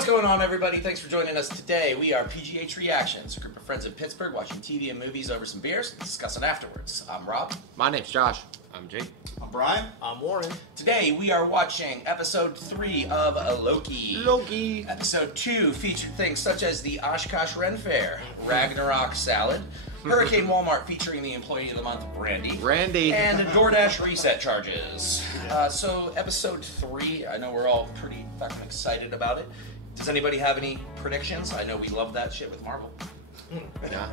What's going on, everybody? Thanks for joining us today. We are PGH Reactions, a group of friends in Pittsburgh watching TV and movies over some beers and discussing afterwards. I'm Rob. My name's Josh. I'm Jake. I'm Brian. I'm Warren. Today we are watching episode 3 of Loki. Loki. Episode 2 featured things such as the Oshkosh Ren Fair, Ragnarok Salad, Hurricane Walmart featuring the Employee of the Month, Randy, and DoorDash reset charges. So episode 3, I know we're all pretty fucking excited about it. Does anybody have any predictions? I know we love that shit with Marvel. Yeah.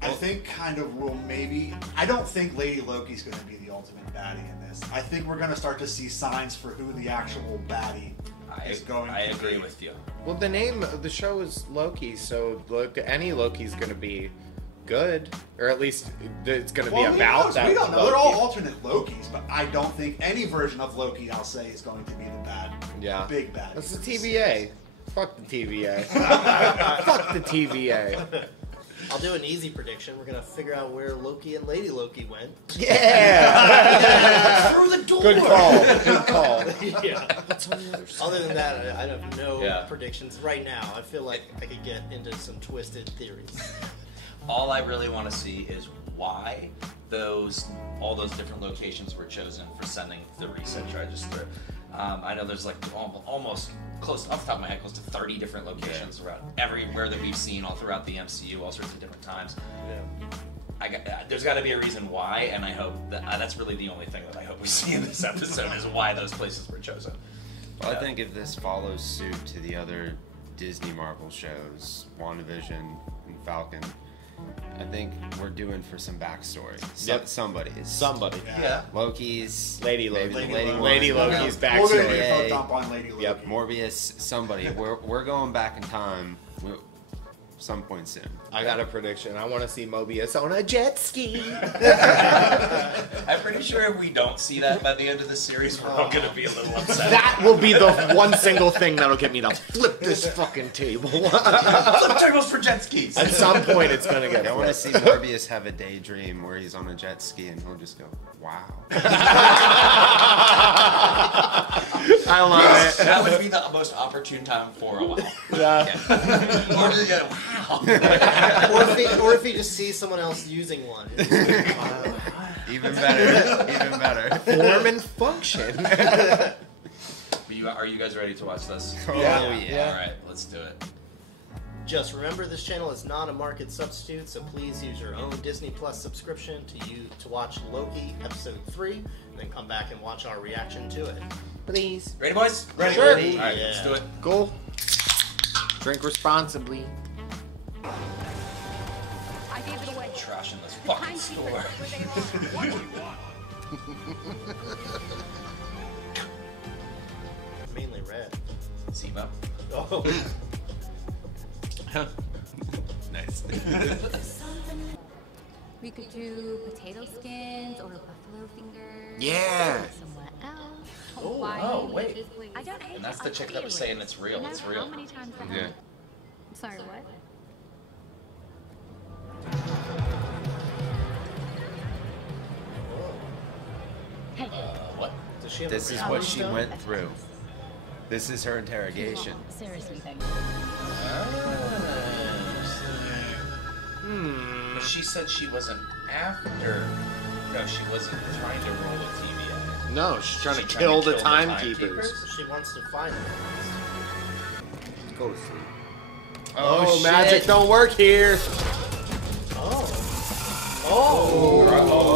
I think kind of will maybe. I don't think Lady Loki's going to be the ultimate baddie in this. I think we're going to start to see signs for who the actual baddie is going to be. I agree with you. Well, the name of the show is Loki, so any Loki's going to be good, or at least it's going to be about that. We don't know. Loki. They're all alternate Lokis, but I don't think any version of Loki, I'll say, is going to be the big bad. That's the TVA. Fuck the TVA. Fuck the TVA. I'll do an easy prediction. We're gonna figure out where Loki and Lady Loki went. Yeah! Through the door! Good call. Good call. Yeah. Other than that, I have no predictions right now. I feel like I could get into some twisted theories. All I really want to see is why all those different locations were chosen for sending the reset charges through. I know there's like almost close, off the top of my head, close to 30 different locations around everywhere that we've seen all throughout the MCU, all sorts of different times. Yeah. There's got to be a reason why, and I hope that's really the only thing that I hope we see in this episode is why those places were chosen. Well, I think if this follows suit to the other Disney Marvel shows, WandaVision and Falcon, I think we're doing for some backstory. Somebody. Yeah. Loki's Lady Loki's We're backstory. going to get dump on Lady Loki. Yep. Morbius, somebody. We're going back in time some point soon. I got a prediction. I want to see Mobius on a jet ski. I'm pretty sure if we don't see that by the end of the series, we're all going to be a little upset. That will be the one single thing that'll get me to flip this fucking table. Flip tables for jet skis! At some point, it's going to get I want to see Morbius have a daydream where he's on a jet ski and he'll just go, wow. I love it. That would be the most opportune time for a while. Yeah. Or just go, wow. or if he just sees someone else using one. Even better. Form and function. Are you guys ready to watch this? Oh, yeah. All right, let's do it. Just remember, this channel is not a market substitute, so please use your own Disney Plus subscription to watch Loki episode 3, and then come back and watch our reaction to it. Please. Ready, boys? Ready. Sure. All right, let's do it. Cool. Drink responsibly. I gave it away. Trash in this fucking store. Mainly red. Zemo. Oh. Nice. We could do potato skins or buffalo fingers. Yeah. Or somewhere else. Oh, wait. I don't hate And that's the chick that was saying it's real. It's real. How many times that Yeah. happened? Sorry, what? Hey. What? Does she have This a is brown what she stone? went through. This is her interrogation. Seriously, then. But she said she wasn't after. No, she wasn't trying to roll the TVA. No, she's trying to She's kill trying the to timekeepers. She wants to find them. Go to sleep. Oh, shit. Magic don't work here. Oh,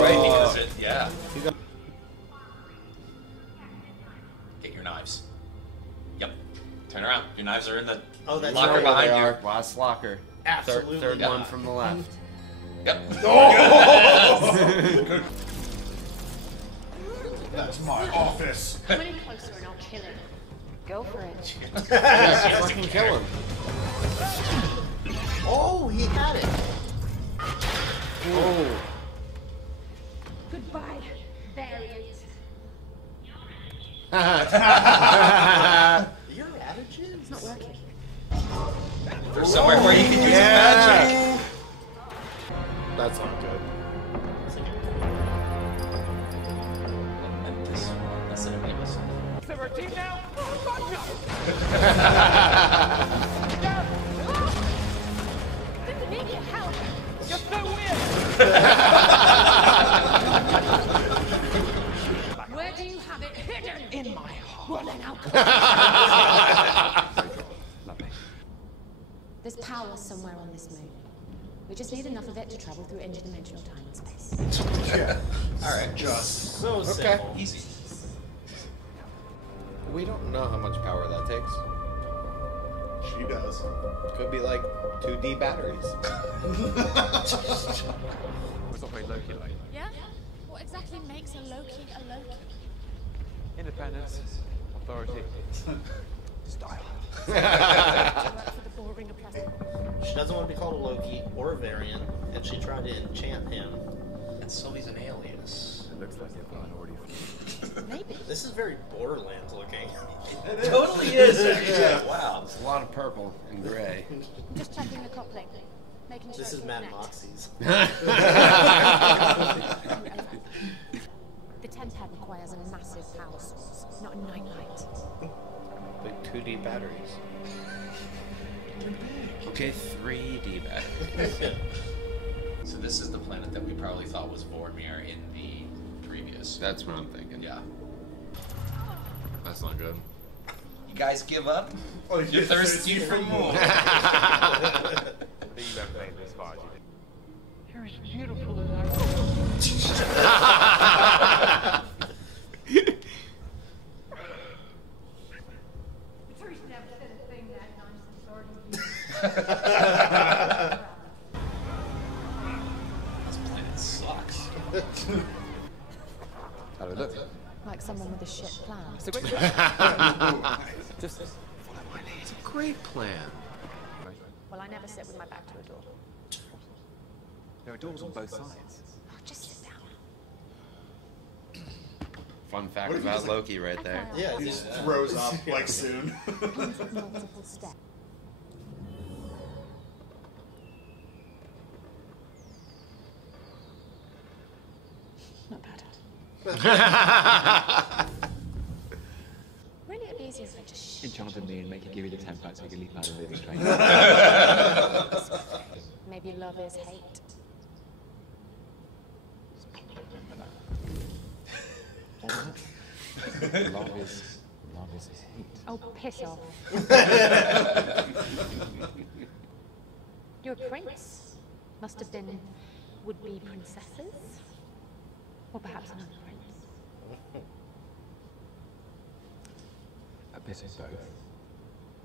right, because it, yeah. Get your knives. Yep. Turn around. Your knives are in the that's locker right. behind They you. are. Last locker. Absolutely. Third Yeah. one from the left. Yep. That's my office. Come in closer and I'll kill him. Go for it. Yeah, fucking kill him. Oh, he had it. Oh. Goodbye, variant. Your attitude? It's not working. There's somewhere where you can use magic. That's not good. Lamentis. That's an amiibo. Is there a team now? Oh, God, no! Lovely. There's power somewhere on this moon. We just need enough of it to travel through interdimensional time and space. Yeah. Alright. Just. So simple. Easy. We don't know how much power that takes. She does. Could be like 2D batteries. It's not very Loki-like. Yeah? What exactly makes a Loki a Loki? Independence, authority, style. Work for the boring oppressor. She doesn't want to be called a Loki or a variant, and she tried to enchant him. And so he's an alias. It looks like a minority. Maybe. This is very Borderlands looking. It totally is. Yeah. Wow. It's a lot of purple and gray. Just checking the coupling. Making sure This is it's Mad connect. Moxie's. The 10 pad requires a massive power source, not a nightlight. Like 2D batteries. Okay, 3D batteries. So this is the planet that we probably thought was Vormir in the previous. That's what I'm thinking. Yeah. That's not good. You guys give up? Oh, You're thirsty for more. You don't play this far, do you? You're as beautiful as This planet sucks. How do it look? Like someone with a shit plan. It's a great plan. Just It's a great plan. Well, I never sit with my back to a door. there are doors on both sides. Oh, just sit down. Fun fact What if he about just, like- Loki right there. Yeah, He it's just throws up like soon. Multiple steps. Not bad. Really, it'd be easier if I just Enchanted me and make you give you the 10 packs so you can leap out of the living train. Maybe love is hate. Love is hate. Oh, piss off. You're a prince. Must have been would-be princesses. Or perhaps another prince. A bit of both.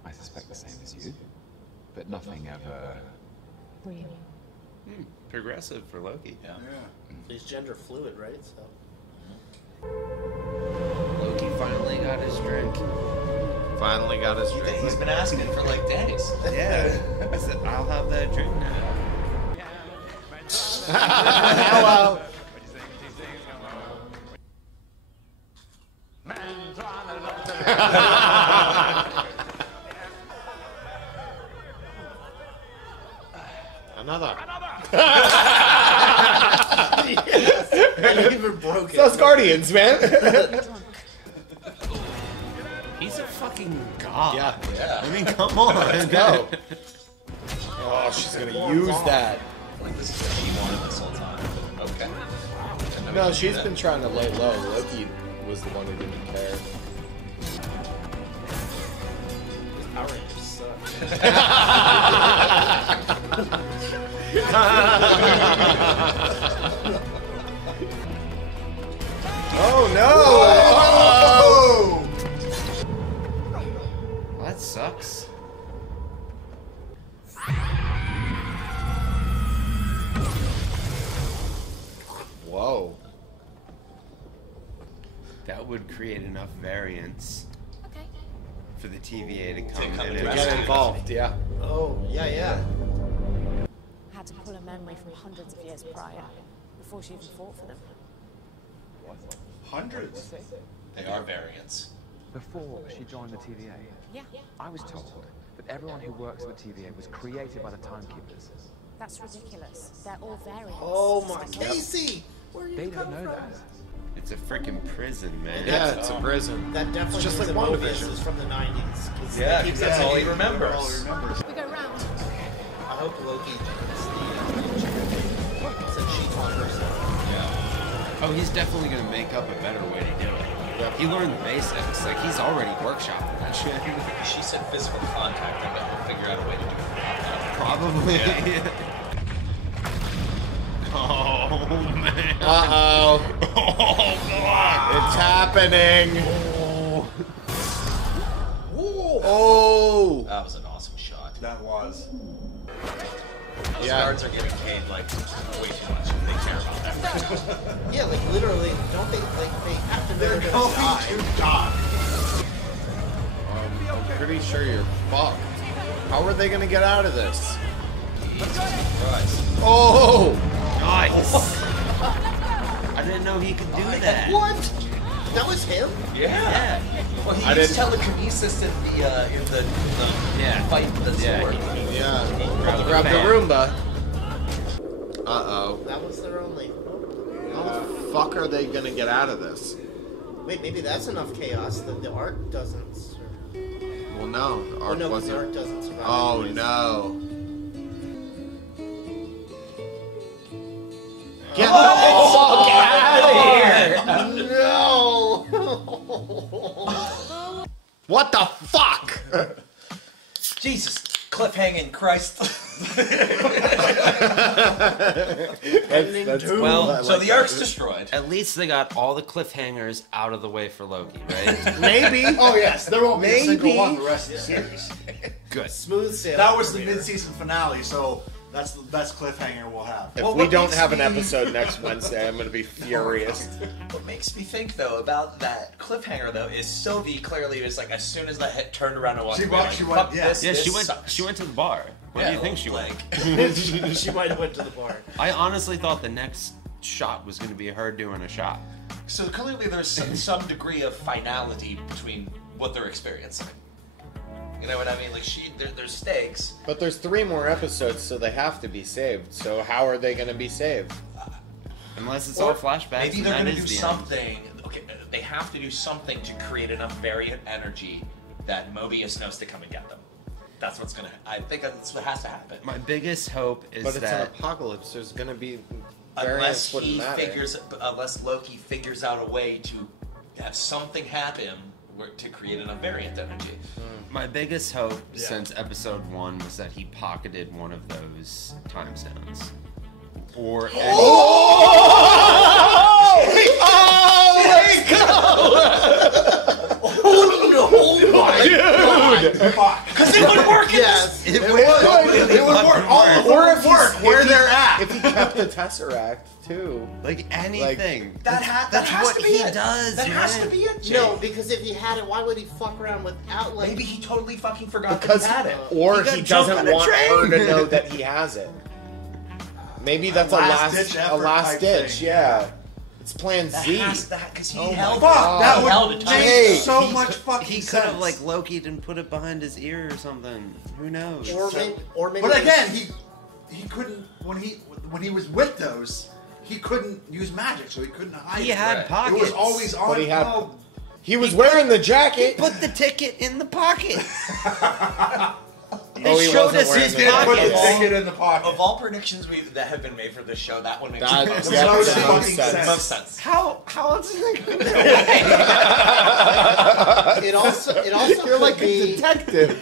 I suspect the same as you, but nothing ever. Really? Progressive for Loki. Yeah. he's gender fluid, right? So Loki finally got his drink. Finally got his drink. He's been asking for like days. Yeah. I said, I'll have that drink now. Hello. another. Yes. I even broke it. Those Guardians, man. He's a fucking god. Yeah. I mean, come on. Let's go. Oh, she's gonna use that. Like this is what she wanted this whole time. Okay. And then No, we she's do been that. trying to lay low. Loki was the one who didn't care. Power Rangers suck. Oh no! Well, that sucks. Whoa. That would create enough variance Okay. for the TVA to come come in to and Get involved, yeah. Oh, yeah. I had to pull a memory from hundreds of years prior, before she even fought for them. Hundreds. They are variants. Before she joined the TVA, Yeah, I was told that everyone who works at the TVA was created by the Timekeepers. that's ridiculous. They're all variants. Oh my, It's Casey! Where are you They don't coming know from? that. It's a freaking prison, man. Yeah, it's a prison. That definitely It's just means like that Mobius WandaVision. is from the 90s. 'Cause Yeah, they keep that's saying- all he remembers. All he remembers. We go round. I hope Loki since she taught herself. Yeah. Oh, he's definitely gonna make up a better way to do it. Yep. He learned the basics. Like, he's already workshopping that shit. She said physical contact. I bet he'll figure out a way to do it without that. Probably. Yeah. Oh, man. Uh-oh. Oh, God. It's happening. Whoa. Oh. That was an awesome shot. That was. Those Yeah. guards are getting paid like way too much. They care about that. Yeah, like literally, don't they have to know They're they're going gonna die. to die. I'm pretty sure you're fucked. How are they gonna get out of this? Jesus Christ. Oh! Nice. I didn't know he could do that. What? That was him? Yeah. Well, he I used didn't- telekinesis in the Yeah. fight with the Yeah, sword. Yeah. Grab the fan. Roomba. Uh-oh. That was their only. How the fuck are they gonna get out of this? Wait, maybe that's enough chaos that the arc doesn't. Well, no. The Oh arc no, 'cause the wasn't. arc doesn't survive. Oh, anyways. no. Get Oh! the fuck out of here! No! What the fuck? Jesus, cliffhanging Christ. That's cool. Well, I like So the that. ark's destroyed. At least they got all the cliffhangers out of the way for Loki, right? Maybe. Oh yes, there won't be a single Maybe. one the rest of the series. Good. Smooth sailing. That was the career. mid-season finale, so that's the best cliffhanger we'll have. If Well, we what don't makes have an me- episode next Wednesday, I'm gonna be furious. What makes me think though about that cliffhanger though is Sylvie clearly was like as soon as that hit turned around and walked She away, went- like, she went- fuck yeah. this, Yeah, this she went. sucks. She went to the bar. Where do you think she went? She might have went to the bar. I honestly thought the next shot was going to be her doing a shot. So clearly there's some degree of finality between what they're experiencing. You know what I mean? Like there's stakes. But there's 3 more episodes, so they have to be saved. So how are they gonna be saved? Unless it's Or all flashbacks. Maybe and they're that gonna is do the end. something. Okay, they have to do something to create enough variant energy that Mobius knows to come and get them. That's what's gonna. I think that's what has to happen. My biggest hope is But it's an that apocalypse. There's gonna be Unless variants. Wouldn't matter. unless Loki figures out a way to have something happen to create enough variant energy. my biggest hope since episode 1 was that he pocketed one of those time stones. Or Because it would work. Yes. it It would work. All of them Or would if work he's- where if he- they're at. If he kept the Tesseract too. like anything. That that's has what to be he it. does. That has man. to be it. Jay. No, because if he had it, why would he fuck around without like? Maybe he totally fucking forgot Because that he had it. or He got he jumped doesn't on a want her train. to know that he has it. Maybe that's a last-ditch a effort last type ditch. thing. Yeah, it's Plan That Z. has that because he Oh my held. God. Fuck, that he held it would tight. Hey, make so He much could- fucking He could sense. have like Loki'd and put it behind his ear or something. Who knows? or maybe. But again, he couldn't when he was with those. He couldn't use magic, so he couldn't hide. He it. had Right. pockets. It was always on. But he had- no. He was wearing the jacket. Put the ticket in the pocket. Oh, he showed wasn't us wearing his the Did put the pockets. ticket in the pocket. Of all predictions that have been made for this show, that one makes That- the most that makes makes the the most most sense. sense. most sense. How else is it gonna it also You're could like be a detective.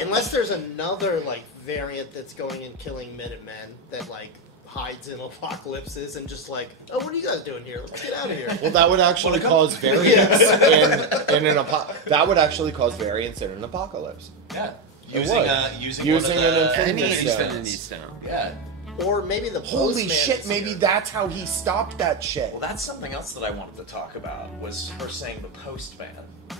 unless there's another like variant that's going and killing Minutemen that like hides in apocalypses and just like, oh, what are you guys doing here? Let's get out of here. Well, that would actually cause variance in an that would actually cause variance in an apocalypse. Yeah. It Using would. using Using one of an the Infinity Any Stone. Infinity Stone. Yeah. Or maybe the Holy postman shit! is Maybe here. that's how he stopped that shit. Well, that's something else that I wanted to talk about was her saying the postman,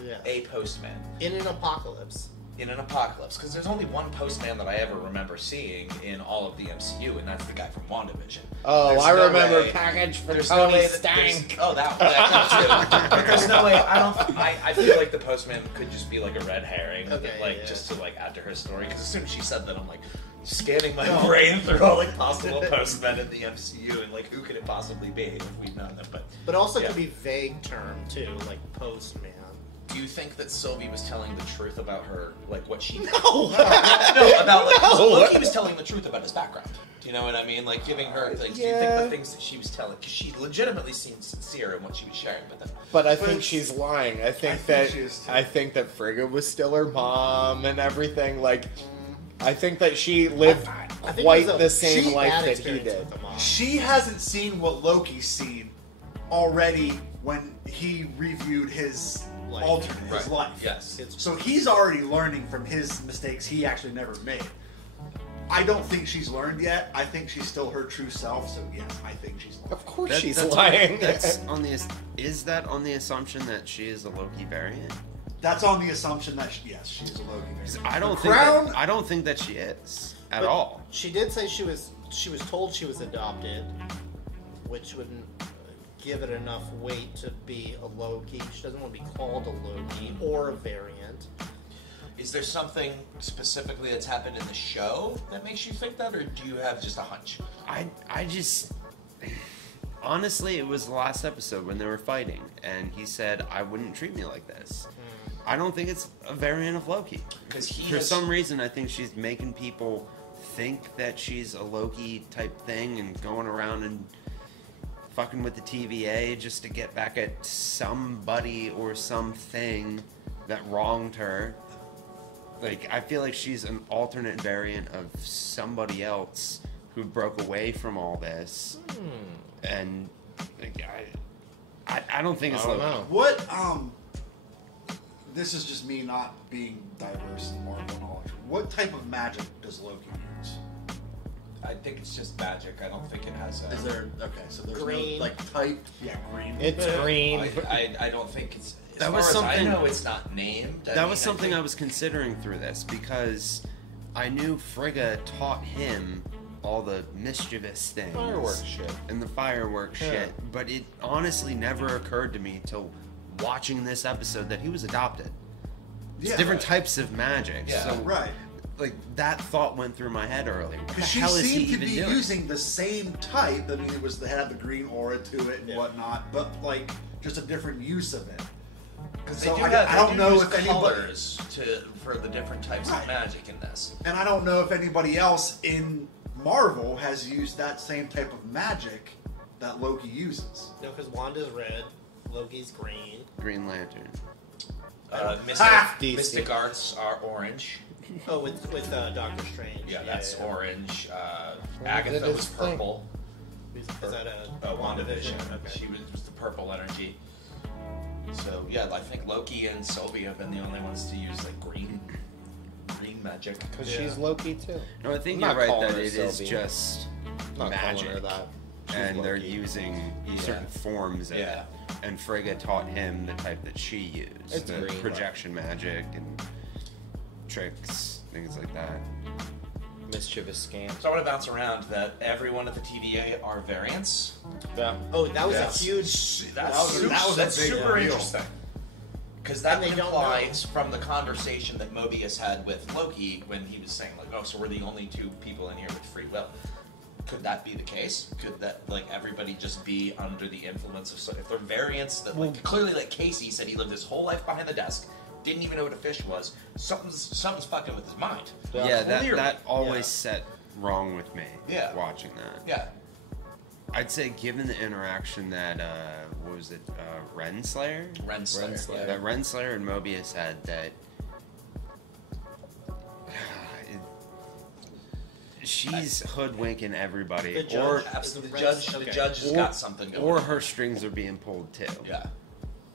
Yeah. a postman in an apocalypse. in an apocalypse. Because there's only one postman that I ever remember seeing in all of the MCU, and that's the guy from WandaVision. Oh, There's I no remember way- package for There's Tony no way that Stank. oh, that comes too. But there's no way. I feel like the postman could just be like a red herring, Okay, like yeah. just to like add to her story. Because as soon as she said that, I'm like scanning my brain through all like possible postmen in the MCU and like who could it possibly be if we've known them. But Also Yeah. could be vague term too, like postman. do you think that Sylvie was telling the truth about her, like what she? No. No, about like No. Loki was telling the truth about his background. Do you know what I mean? Like giving her things. Do you Yeah. think the things that she was telling, because she legitimately seemed sincere in what she was sharing with them. But I think she's lying. I think she is too. Frigga was still her mom and everything. Like, I think that she lived I think quite it was the same she life had that he experience did. with the mom. She hasn't seen what Loki's seen already when he reviewed his Life. alternate, his Right. life. Yes. So he's already learning from his mistakes he actually never made. I don't think she's learned yet. I think she's still her true self. So yes, I think she's lying. Of course That- she's that's- lying. That's on the. Is that on the assumption that she is a Loki variant? That's on the assumption that yes, she's a Loki. 'Cause variant. I don't The think. crown. That, I don't think that she is at But all. She did say she was told she was adopted, which wouldn't give it enough weight to be a Loki. She doesn't want to be called a Loki or a variant. Is there something specifically that's happened in the show that makes you think that, or do you have just a hunch? I just honestly, it was the last episode when they were fighting, and he said, "I wouldn't treat me like this." I don't think it's a variant of Loki. Because For some reason, I think she's making people think that she's a Loki type thing and going around and fucking with the TVA just to get back at somebody or something that wronged her. Like, I feel like she's an alternate variant of somebody else who broke away from all this. And like, I don't think it's I don't Loki. know. What this is just me not being diverse in Marvel knowledge. What type of magic does Loki use? I think it's just magic. I don't think it has a. Is there okay? So there's Green. no like type. Yeah, green. It's green. I don't think it's. As That far was as I something- know, it's not named. That was something I was considering through this because I knew Frigga taught him all the mischievous things. Fireworks shit. And the fireworks Yeah. shit. But it honestly never occurred to me till watching this episode that he was adopted. It's Yeah, different right. types of magic. Yeah. So Right. like that thought went through my head earlier. What the Because she hell is he seemed to even be doing? using the same type. I mean, it was they had the green aura to it and Yeah. whatnot, but like just a different use of it. Because So they do I have, don't they do know use if anybody- colors for the different types Right. of magic in this. And I don't know if anybody else in Marvel has used that same type of magic that Loki uses. No, because Wanda's red, Loki's green. Green Lantern. DC. Mystic arts are orange. Oh, with Doctor Strange. Yeah, that's yeah. orange. did Agatha his was thing. purple. Is that a WandaVision. Okay. She was the purple energy. So yeah, I think Loki and Sylvie have been the only ones to use like green magic. Because Yeah. she's Loki too. No, I think I'm you're not right calling that her it is Sylvie. just I'm not magic. calling her that. She's And they're Loki. using these certain forms of Yeah. it. And Frigga taught him the type that she used. It's the green. projection magic and tricks, things like that. mischievous scam. So I want to bounce around that everyone at the TVA are variants. Yeah. Oh, that was That's- a huge. That's a big super reveal. interesting. Because that And they don't implies from the conversation that Mobius had with Loki when he was saying like, "Oh, so we're the only two people in here with free will." Could that be the case? Could that like everybody just be under the influence of if they're variants that like clearly like Casey said he lived his whole life behind the desk, didn't even know what a fish was. Something's fucking with his mind. Yeah, Clearly. that always Yeah. set wrong with me. Yeah. Watching that. Yeah. I'd say given the interaction that what was it, Renslayer? Renslayer. That Renslayer and Mobius had that she's hoodwinking everybody. The judge- Or Absolutely. The rest- The okay. judge has Or- got something going. or her strings are being pulled too. Yeah.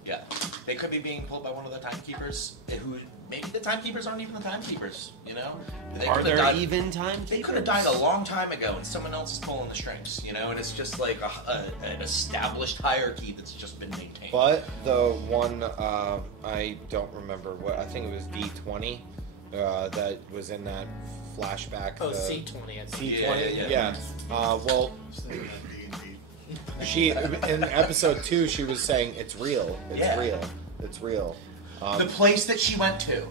Yeah. They could be being pulled by one of the timekeepers who maybe the timekeepers aren't even the timekeepers, you know? They Are could've there died- even time? They could have died a long time ago and someone else is pulling the strings, you know? And it's just like an established hierarchy that's just been maintained. But the one I don't remember what I think it was D20 that was in that flashback. Oh, the C20. I think. C20. Yeah. Well, she in episode 2 she was saying it's real. It's Yeah. real. It's real. The place that she went to.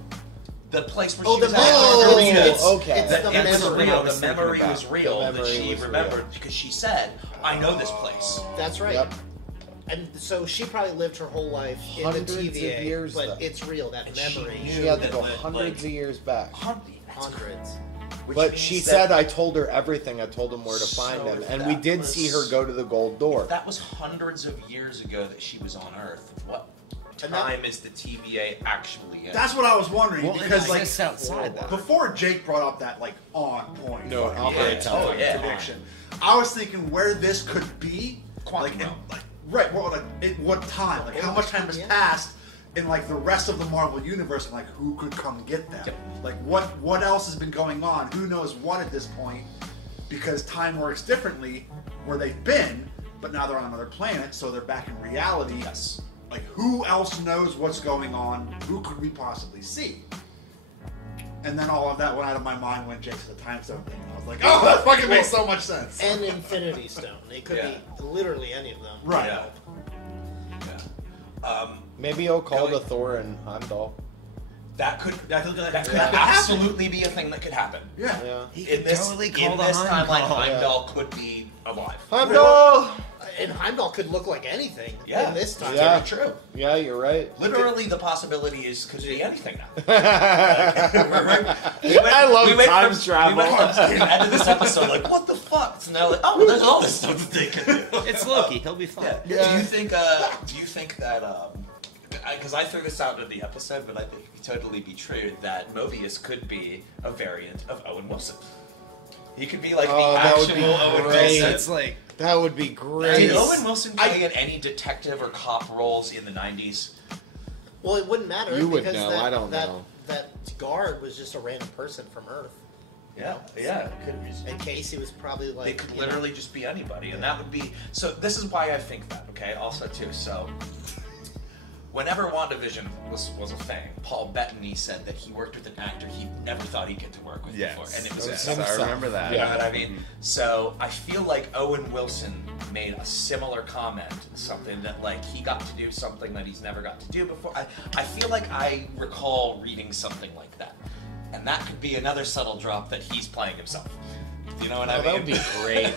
The place where Oh, she the was memory. at. It's- okay. It's That the it was memory. real. I was The thinking memory about. was real. The That memory she was remembered real. because she said, "I know this place." That's right. Yep. And so she probably lived her whole life in Hundreds the of TVA, years, but though. it's real. That And she memory. knew She had to that, go like, hundreds of years back. Hundreds. Which But means she that- said, I told her everything. I told him where to find So him. if And we that did was- see her go to the gold door. If that was hundreds of years ago that she was on Earth, what And that- time is the TVA actually in? That's what I was wondering Well, because it like exists outside that. before Jake brought up that like on point No, fucking I'll Yeah. break Oh, time. yeah. prediction, I was thinking where this could be, Quantum like, in, realm. like right, well, like in what time, like how much time has Yeah. passed in like the rest of the Marvel universe, and like who could come get them? Yep. Like what else has been going on? Who knows what at this point? Because time works differently where they've been, but now they're on another planet, so they're back in reality. Yes. Like, who else knows what's going on? Who could we possibly see? And then all of that went out of my mind when Jake said the time stone thing, and I was like, oh, that fucking makes so much sense. And Infinity Stone. It could be literally any of them. Right. Yeah. Yeah. Maybe he'll call Kelly? the Thor and Heimdall. That could absolutely be a thing that could happen. Yeah. Yeah. He In could this, totally in call the this timeline, Heimdall. Heimdall could be alive. Heimdall! And Heimdall could look like anything Yeah. in this time. Yeah. Very true. Yeah, you're right. Literally, the possibility is could be anything now. I love time travel. We went from the end of this episode like, what the fuck? So now like, oh, there's all this stuff that they can do. It's Loki. He'll be fine. Yeah. Do you think that? Because I threw this out in the episode, but I think it could totally be true that Mobius could be a variant of Owen Wilson. He could be like the that would actual be Owen great. Wilson. It's like That would be great. Did Owen Wilson play in any detective or cop roles in the 90s? Well, it wouldn't matter. You would because know, That, I don't that, know. That guard was just a random person from Earth. Yeah, yeah. It could be. And Casey was probably like. They could you know, literally just be anybody, and that would be. So this is why I think that. Okay, also too. So whenever WandaVision was a thing, Paul Bettany said that he worked with an actor he never thought he'd get to work with before, and it was Yes. him. I remember that. You know what I mean? So I feel like Owen Wilson made a similar comment, something that like he got to do something that he's never got to do before. I feel like I recall reading something like that, and that could be another subtle drop that he's playing himself. You know what I mean? That would be great.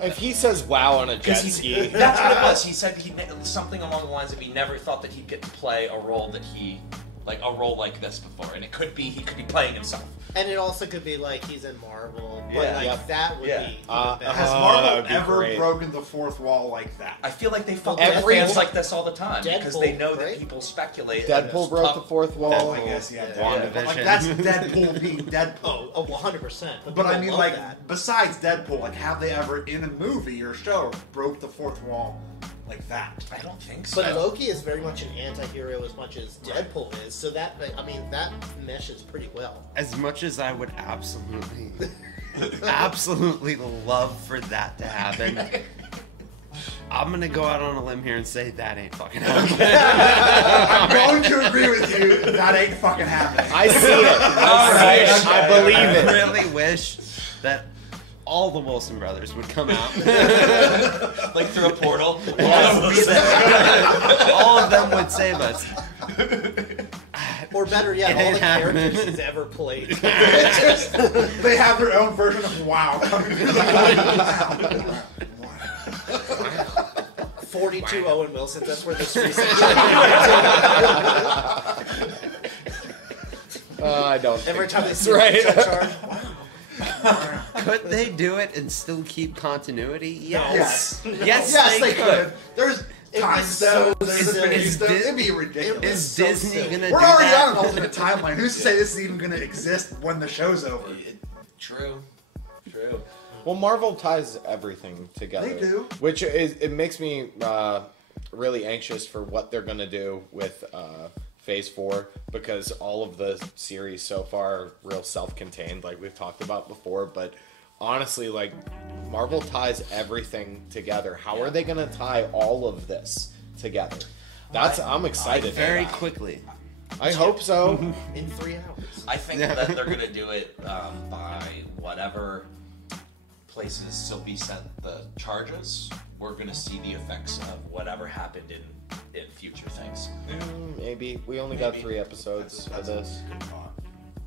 If he says wow on a jet 'Cause ski. that's what it was. He said something along the lines of he never thought that he'd get to play a role like this before, and he could be playing himself. And it also could be like he's in Marvel. But Yeah. like Yep. that would Yeah. be. Has that Marvel would be ever great. broken the fourth wall like that? I feel like they fuck Every- with fans like this all the time because they Deadpool, know that right? people speculate. and Deadpool it's broke tough. the fourth wall. I guess, yeah. WandaVision. Like, that's Deadpool being Deadpool. Oh, 100%. But people I mean, love like, that. besides Deadpool, like, have they ever in a movie or show broke the fourth wall like that? I don't think so. But Loki is very much an anti-hero as much as Deadpool is, so that, I mean, that meshes pretty well. as much as I would absolutely love for that to happen, I'm gonna go out on a limb here and say that ain't fucking happening. I'm going to agree with you. That ain't fucking happening. I see it. I believe I it. really wish that all the Wilson brothers would come out. like through a portal. All of them would save us. Or better yet, It all ain't the characters happening. he's ever played. They have their own version of WoW coming through the wow. 42 Owen Wilsons, that's where this research I don't Every think time they that's see right. a charge, Could they do it and still keep continuity? Yes. Yes, Yes, they could. There's It time was so stones, there's silly. Infinity Is Stones. Dis- It'd be ridiculous. It was Is so Disney silly. gonna We're do already that? on an alternate timeline. Who's to say this is even going to exist when the show's over? True. True. Well, Marvel ties everything together. They do. Which is, it makes me really anxious for what they're going to do with Phase 4, because all of the series so far are real self-contained, like we've talked about before, but honestly, like, Marvel ties everything together. How are they going to tie all of this together? I'm excited. Very for that. quickly. I hope so. in 3 hours. I think that they're going to do it by whatever places Sylvie sent the charges. We're going to see the effects of whatever happened in future things. Maybe. We only got 3 episodes of this.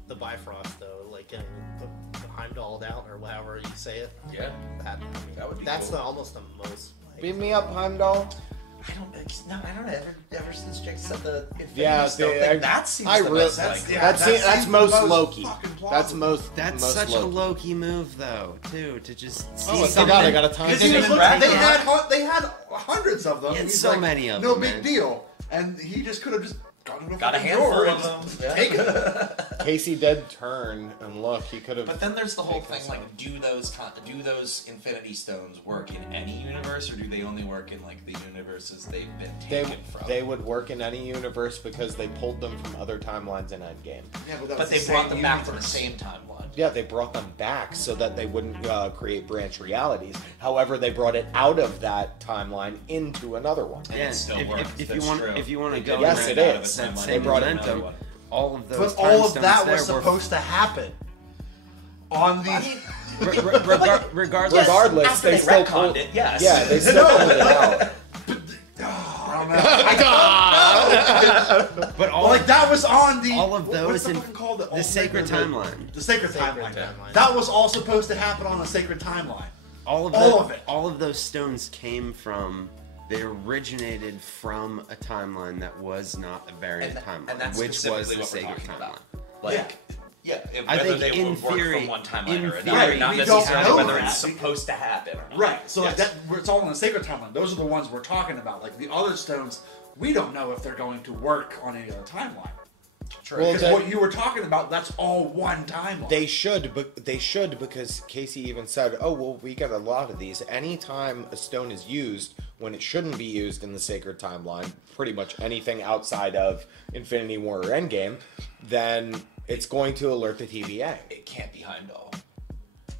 The Bifrost, though, like getting the Heimdalled out, or however you say it. Yeah. That That would be that's cool. almost the most. Like, Beam me up, Heimdall. I don't know. Ever since Jake said the Infinity Yeah, Stone I- thing, that seems I the really- most likely. That's most seems the Loki. fucking That's most. That's most such Loki. a Loki move, though, too, to just see Oh, I something. forgot. I got a time. Because he was looking, they had hundreds of them. Yeah, He's so like, many of no them, big man. deal. And he just could have just gotten Got a handful of them. Yeah. Taken it. Casey did turn and look. He could have. But then there's the whole thing, like, do those Infinity Stones work in any universe, or do they only work in like the universes they've been taken from? They would work in any universe because they pulled them from other timelines in Endgame. Yeah, but, But they brought them back to the same timeline. Yeah, they brought them back so that they wouldn't create branch realities. However, they brought it out of that timeline into another one. And Yeah, it still works. if That's you want, true. if you want to They go, did Yes, in it that, is. that They same brought it momentum, another one. all of those. But all of time that stones was there were- supposed to happen on the. regardless. Regardless, After they they still retconned pulled it, yes. Yeah, they still pulled it out. But all Like that was on the. all of what's those the in fucking called? the sacred timeline. The sacred Sacred timeline. timeline. That was all supposed to happen on the sacred timeline. All of All it. of All of those stones came from. They originated from a timeline that was not a variant timeline, and that's which was specifically the what we're sacred talking timeline. about. Like, yeah, I whether think they in would work theory- from one timeline in or another, theory, not we don't necessarily know whether that it's supposed to happen or not. Right. So like Yes. that, it's all in the sacred timeline. Those are the ones we're talking about. Like the other stones, we don't know if they're going to work on any other timeline. True. Well, Because what you were talking about, that's all one timeline. They should, but they should because Casey even said, "Oh well, we got a lot of these. Anytime a stone is used when it shouldn't be used in the sacred timeline, pretty much anything outside of Infinity War or Endgame, then it's going to alert the TVA." It can't be Heimdall.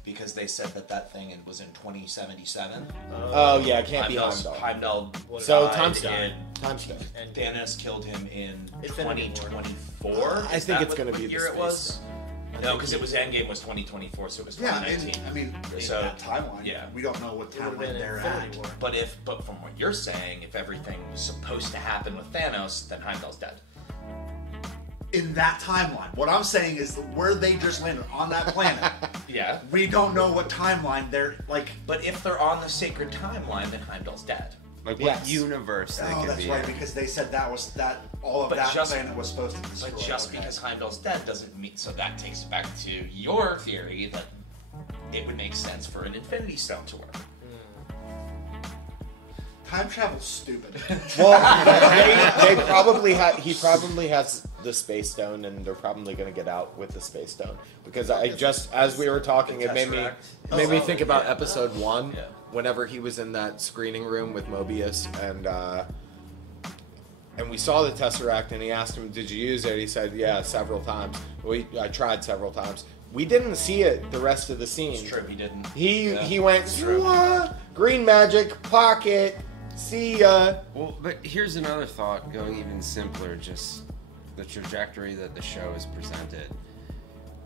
Because they said that thing was in 2077. Oh yeah, it can't be Heimdall. Heimdall So died time stone. in- Time stone. And Thanos killed him in Infinity War. 2024. I Is think that it's gonna what be the year it space was. stone. No, because it was Endgame was 2024, so it was yeah, 2019. I mean, in So, that timeline, yeah. we don't know what It would have timeline been they're Infinity at. War. But from what you're saying, if everything was supposed to happen with Thanos, then Heimdall's dead. In that timeline, what I'm saying is where they just landed on that planet. Yeah. We don't know what timeline they're like. But if they're on the sacred timeline, then Heimdall's dead. Like Yes. what universe they Oh, could that's be right, in. because they said that was that all of But that just- planet was supposed to destroy. But just okay. because Heimdall's dead doesn't mean. So that takes it back to your theory that it would make sense for an Infinity Stone to work. Time travel's stupid. Well, they probably he probably has the space stone, and they're probably going to get out with the space stone because I just as we were talking, The it made me Tesseract. think about yeah. episode 1 Yeah. whenever he was in that screening room with Mobius and we saw the Tesseract and he asked him, "Did you use it?" He said, "Yeah, several times. I tried several times." We didn't see it the rest of the scene. It's true, he didn't. He went, it's true. "What? Green magic pocket. See ya." Well, but here's another thought, going even simpler, just the trajectory that the show is presented.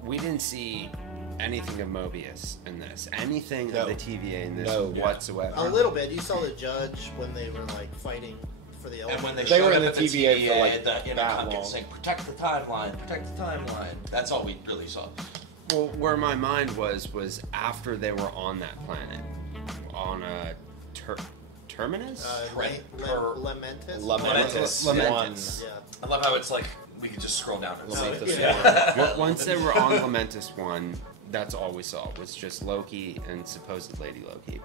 We didn't see anything of Mobius in this, anything No. of the TVA in this No. whatsoever. A little bit. You saw the judge when they were like fighting for the And elephant. when they, They showed were up in at the TVA for, like, the that intercom long. saying, "Protect the timeline, protect the timeline." That's all we really saw. Well, where my mind was after they were on that planet, on a terminus. Lamentis. Lamentis. Lamentis. Yeah. I love how it's like we could just scroll down and see Lamentis it. one. Well, once they were on Lamentis 1, that's all we saw was just Loki and supposed Lady Loki.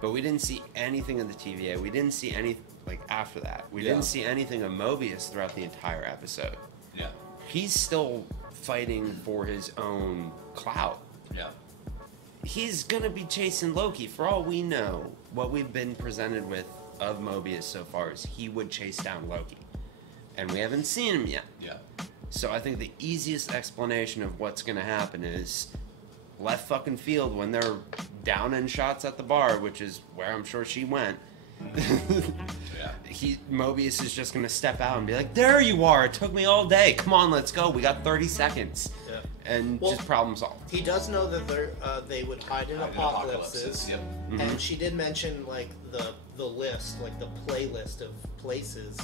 But we didn't see anything of the TVA. We didn't see any after that. We Yeah. didn't see anything of Mobius throughout the entire episode. Yeah. He's still fighting for his own clout. Yeah. He's gonna be chasing Loki. For all we know, what we've been presented with of Mobius so far is he would chase down Loki. And we haven't seen him yet. Yeah. So I think the easiest explanation of what's gonna happen is left fucking field when they're down in shots at the bar, which is where I'm sure she went. Yeah. Mobius is just gonna step out and be like, "There you are! It took me all day. Come on, let's go. We got 30 seconds." Yeah. And Well, just problem solved. He does know that they would hide in Hide in apocalypses. Yep. And she did mention like the list, like the playlist of places.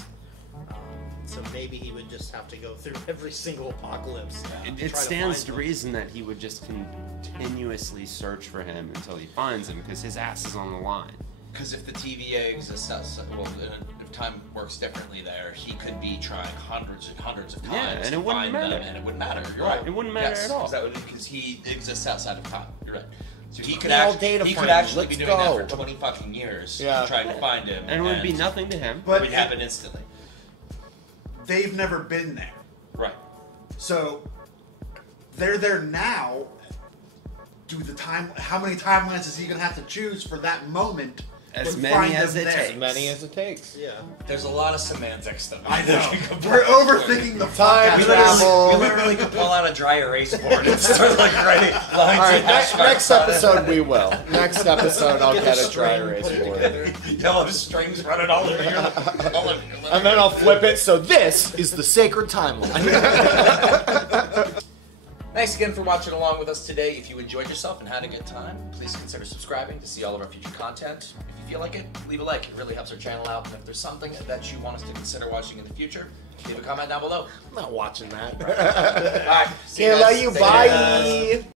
So maybe he would just have to go through every single apocalypse. It stands to reason that he would just continuously search for him until he finds him, because his ass is on the line. Because if the TVA exists, if time works differently there. He could be trying hundreds and hundreds of times Yeah, and to it wouldn't find matter. them, and it wouldn't matter. You're right. It wouldn't matter Yes, at all. Because he exists outside of time. You're right. So he could All actually, data he could frames. actually be Let's doing go. that for 20 fucking years, Yeah. trying to find him, And it would be nothing to him. It But would happen instantly. they've never been there. Right. So they're there now. How many timelines is he gonna have to choose for that moment? As to many find as them it there? takes. As many as it takes. Yeah. There's a lot of semantics though. I know. We're overthinking the fuck out Time of travel. We literally could pull out a dry erase board and start like writing lines. All right, and hash next marks on it. episode we will. Next episode I'll Get get the a dry string, erase put it board. together. You'll have strings running all over your And then I'll flip it, so this is the sacred timeline. Thanks again for watching along with us today. If you enjoyed yourself and had a good time, please consider subscribing to see all of our future content. If you feel like it, leave a like. It really helps our channel out. And if there's something that you want us to consider watching in the future, leave a comment down below. I'm not watching that. All right. See Okay, guys. love you. Take care. Bye.